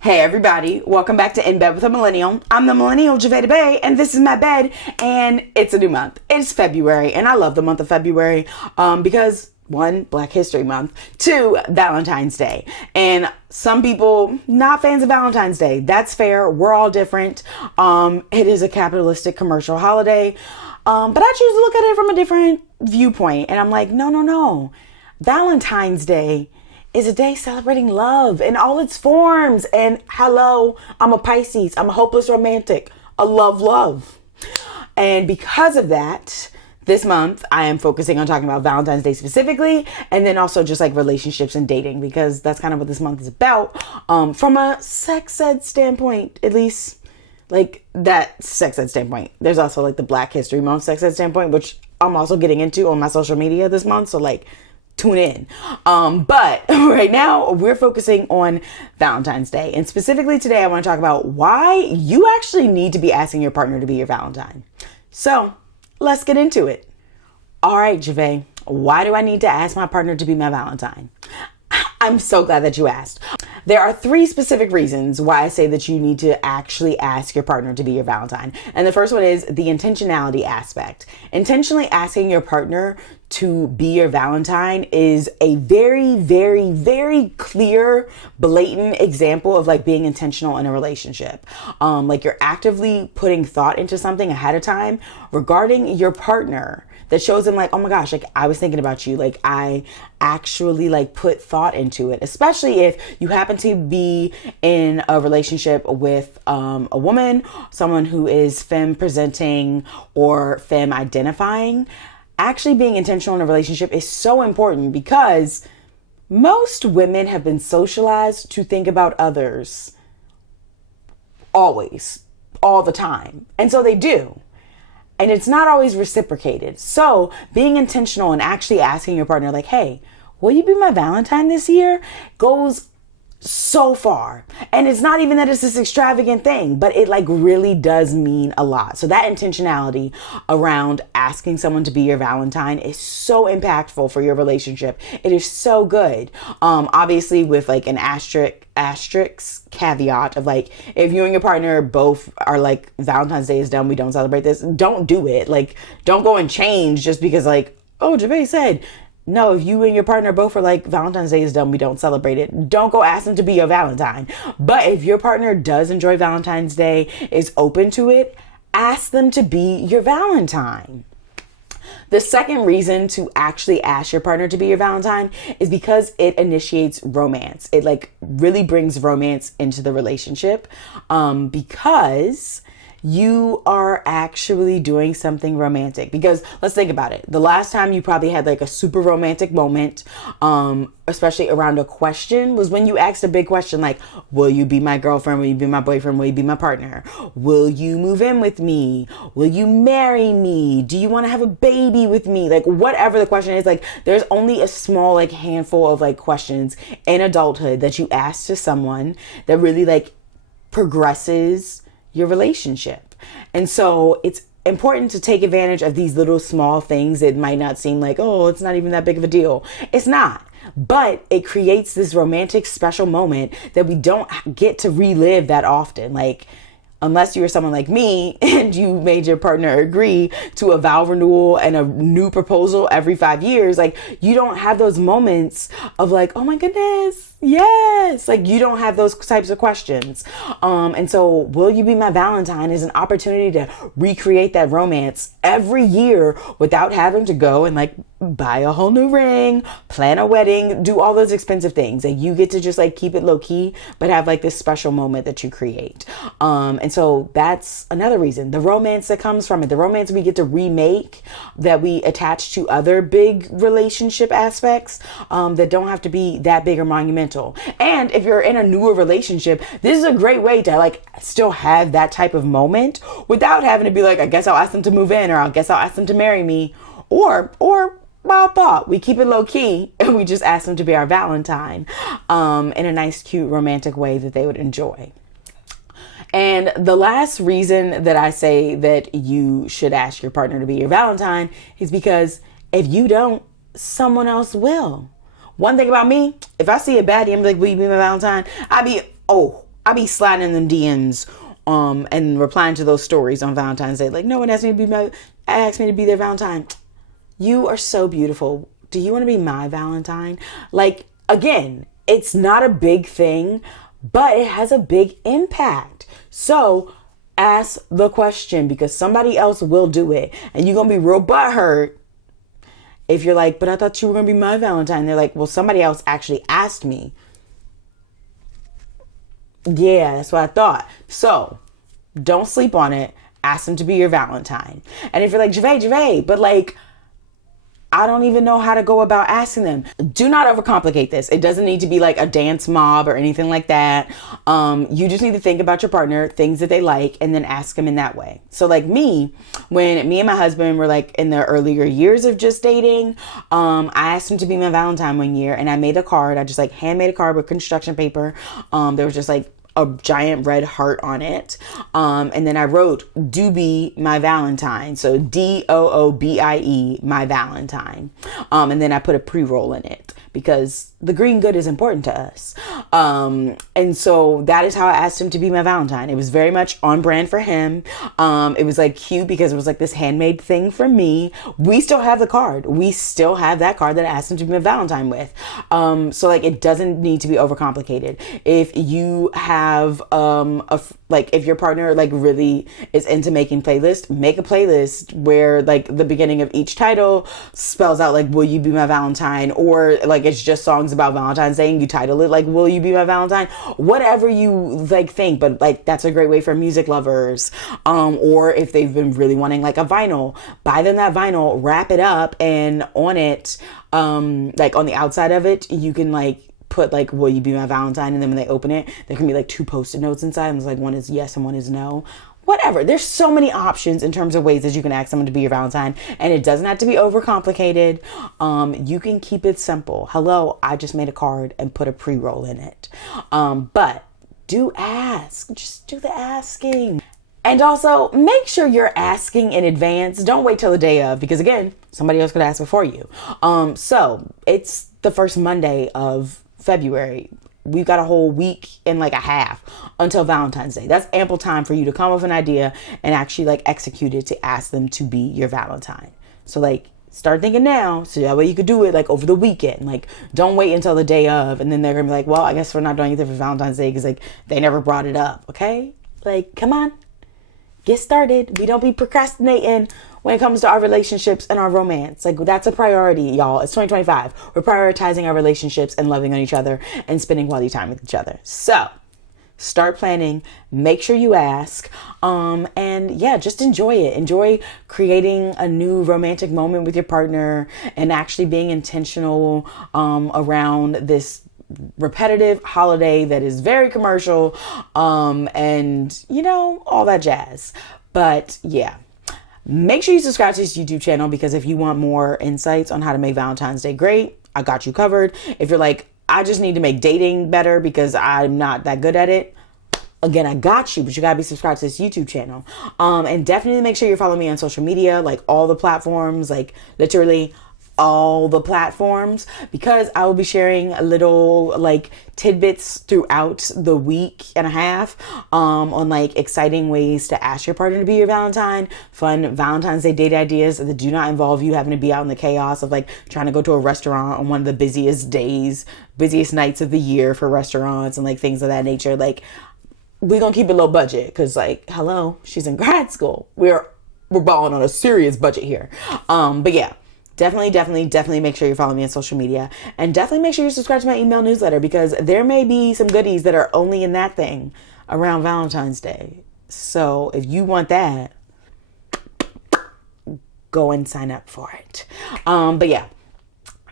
Hey everybody, welcome back to In Bed with a Millennial. I'm the Millennial Javeda Bay, and this is my bed, and it's a new month. It's February, and I love the month of February because, one, Black History Month, two, Valentine's Day. And some people, not fans of Valentine's Day. That's fair. We're all different. It is a capitalistic commercial holiday, but I choose to look at it from a different viewpoint, and I'm like, no. Valentine's Day is a day celebrating love in all its forms. And hello, I'm a Pisces. I'm a hopeless romantic. I love love. And because of that, this month I am focusing on talking about Valentine's Day specifically, and then also just like relationships and dating, because that's kind of what this month is about. From a sex ed standpoint, at least like that sex ed standpoint. There's also like the Black History Month sex ed standpoint, which I'm also getting into on my social media this month. So like, tune in. But right now we're focusing on Valentine's Day. And specifically today, I want to talk about why you actually need to be asking your partner to be your Valentine. So let's get into it. All right, Jave, why do I need to ask my partner to be my Valentine? I'm so glad that you asked. There are three specific reasons why I say that you need to actually ask your partner to be your Valentine. And the first one is the intentionality aspect. Intentionally asking your partner to be your Valentine is a very, very, very clear, blatant example of like being intentional in a relationship. Like you're actively putting thought into something ahead of time regarding your partner that shows them like, oh my gosh, like I was thinking about you. Like I actually like put thought into it, especially if you happen to be in a relationship with a woman, someone who is femme presenting or femme identifying. Actually being intentional in a relationship is so important because most women have been socialized to think about others always, all the time. And so they do. And it's not always reciprocated. So being intentional and actually asking your partner like, hey, will you be my Valentine this year? Goes so far. And it's not even that it's this extravagant thing, but it like really does mean a lot. So that intentionality around asking someone to be your Valentine is so impactful for your relationship. It is so good. Obviously with like an asterisk caveat of like, if you and your partner both are like, Valentine's Day is done, we don't celebrate this, don't do it. Like, don't go and change just because like, oh, Javay said. No, if you and your partner both are like, Valentine's Day is done, we don't celebrate it, don't go ask them to be your Valentine. But if your partner does enjoy Valentine's Day, is open to it, ask them to be your Valentine. The second reason to actually ask your partner to be your Valentine is because it initiates romance. It like really brings romance into the relationship, because you are actually doing something romantic. Because let's think about it. The last time you probably had like a super romantic moment, especially around a question, was when you asked a big question like, will you be my girlfriend? Will you be my boyfriend? Will you be my partner? Will you move in with me? Will you marry me? Do you want to have a baby with me? Like whatever the question is, like there's only a small like handful of like questions in adulthood that you ask to someone that really like progresses your relationship. And so it's important to take advantage of these little small things that might not seem like, oh, it's not even that big of a deal. It's not. But it creates this romantic special moment that we don't get to relive that often. Like, unless you're someone like me and you made your partner agree to a vow renewal and a new proposal every 5 years, like you don't have those moments of like, oh my goodness, yes. Like you don't have those types of questions. And so will you be my Valentine is an opportunity to recreate that romance every year without having to go and like buy a whole new ring, plan a wedding, do all those expensive things. And you get to just like keep it low key, but have like this special moment that you create. And so that's another reason, the romance that comes from it, the romance we get to remake that we attach to other big relationship aspects, that don't have to be that big or monumental. And if you're in a newer relationship, this is a great way to like still have that type of moment without having to be like, I guess I'll ask them to move in, or I guess I'll ask them to marry me, or wild thought, we keep it low key and we just ask them to be our Valentine, in a nice, cute, romantic way that they would enjoy. And the last reason that I say that you should ask your partner to be your Valentine is because if you don't, someone else will. One thing about me, if I see a baddie, I'm like, will you be my Valentine? I be, oh, I be sliding them DMs and replying to those stories on Valentine's Day. Like, no one asked me to be their Valentine. You are so beautiful. Do you want to be my Valentine? Like, again, it's not a big thing, but it has a big impact. So ask the question, because somebody else will do it. And you're going to be real butthurt if you're like, but I thought you were going to be my Valentine. They're like, well, somebody else actually asked me. Yeah, that's what I thought. So don't sleep on it. Ask them to be your Valentine. And if you're like, Javay, but like, I don't even know how to go about asking them. Do not overcomplicate this. It doesn't need to be like a dance mob or anything like that. You just need to think about your partner, things that they like, and then ask them in that way. So like me, when me and my husband were like in the earlier years of just dating, I asked him to be my Valentine one year, and I made a card. I just like handmade a card with construction paper. There was just like a giant red heart on it. And then I wrote, "Do be my Valentine." So DOOBIE, my Valentine. And then I put a pre-roll in it because the green good is important to us. And so that is how I asked him to be my Valentine. It was very much on brand for him. It was like cute because it was like this handmade thing for me. We still have the card. We still have that card that I asked him to be my Valentine with. So like, it doesn't need to be overcomplicated. If you have if your partner like really is into making playlists, make a playlist where like the beginning of each title spells out like, will you be my Valentine? Or like, it's just songs about Valentine's Day and you title it like, will you be my Valentine? Whatever you like think, but like, that's a great way for music lovers. Or if they've been really wanting like a vinyl, buy them that vinyl, wrap it up, and on it, like on the outside of it, you can like put like, will you be my Valentine? And then when they open it, there can be like 2 Post-it notes inside. And it's like, one is yes and one is no. Whatever. There's so many options in terms of ways that you can ask someone to be your Valentine, and it doesn't have to be overcomplicated. You can keep it simple. Hello, I just made a card and put a pre-roll in it. But do ask. Just do the asking. And also make sure you're asking in advance. Don't wait till the day of, because again, somebody else could ask before you. So it's the first Monday of February. We've got a whole week and like a half until Valentine's Day. That's ample time for you to come up with an idea and actually like execute it to ask them to be your Valentine. So like, start thinking now, so that way you could do it like over the weekend. Like, don't wait until the day of, and then they're gonna be like, well, I guess we're not doing anything for Valentine's Day because like they never brought it up. Okay, like, come on, get started. We don't be procrastinating when it comes to our relationships and our romance. Like, that's a priority, y'all. It's 2025. We're prioritizing our relationships and loving on each other and spending quality time with each other. So start planning, make sure you ask, and yeah, just enjoy it. Enjoy creating a new romantic moment with your partner and actually being intentional around this repetitive holiday that is very commercial, and you know, all that jazz. But yeah, make sure you subscribe to this YouTube channel, because if you want more insights on how to make Valentine's Day great, I got you covered. If you're like, I just need to make dating better because I'm not that good at it, again, I got you, but you gotta be subscribed to this YouTube channel. And definitely make sure you're following me on social media, like all the platforms, like literally all the platforms, because I will be sharing little like tidbits throughout the week and a half on like exciting ways to ask your partner to be your Valentine, fun Valentine's Day date ideas that do not involve you having to be out in the chaos of like trying to go to a restaurant on one of the busiest nights of the year for restaurants and like things of that nature. Like, we're gonna keep it low budget because like, hello, she's in grad school. We're balling on a serious budget here. But yeah, definitely make sure you're following me on social media, and definitely make sure you subscribe to my email newsletter, because there may be some goodies that are only in that thing around Valentine's Day. So if you want that, go and sign up for it. But yeah,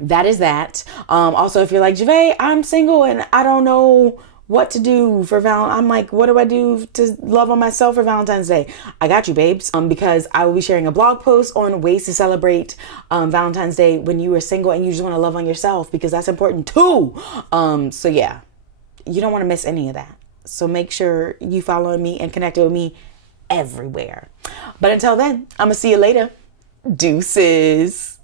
that is that. Also, if you're like, Javay, I'm single and I don't know what to do for I'm like, what do I do to love on myself for Valentine's Day? I got you, babes. Because I will be sharing a blog post on ways to celebrate Valentine's Day when you are single and you just want to love on yourself, because that's important too. So yeah, you don't want to miss any of that. So make sure you follow me and connect with me everywhere. But until then, I'm gonna see you later. Deuces.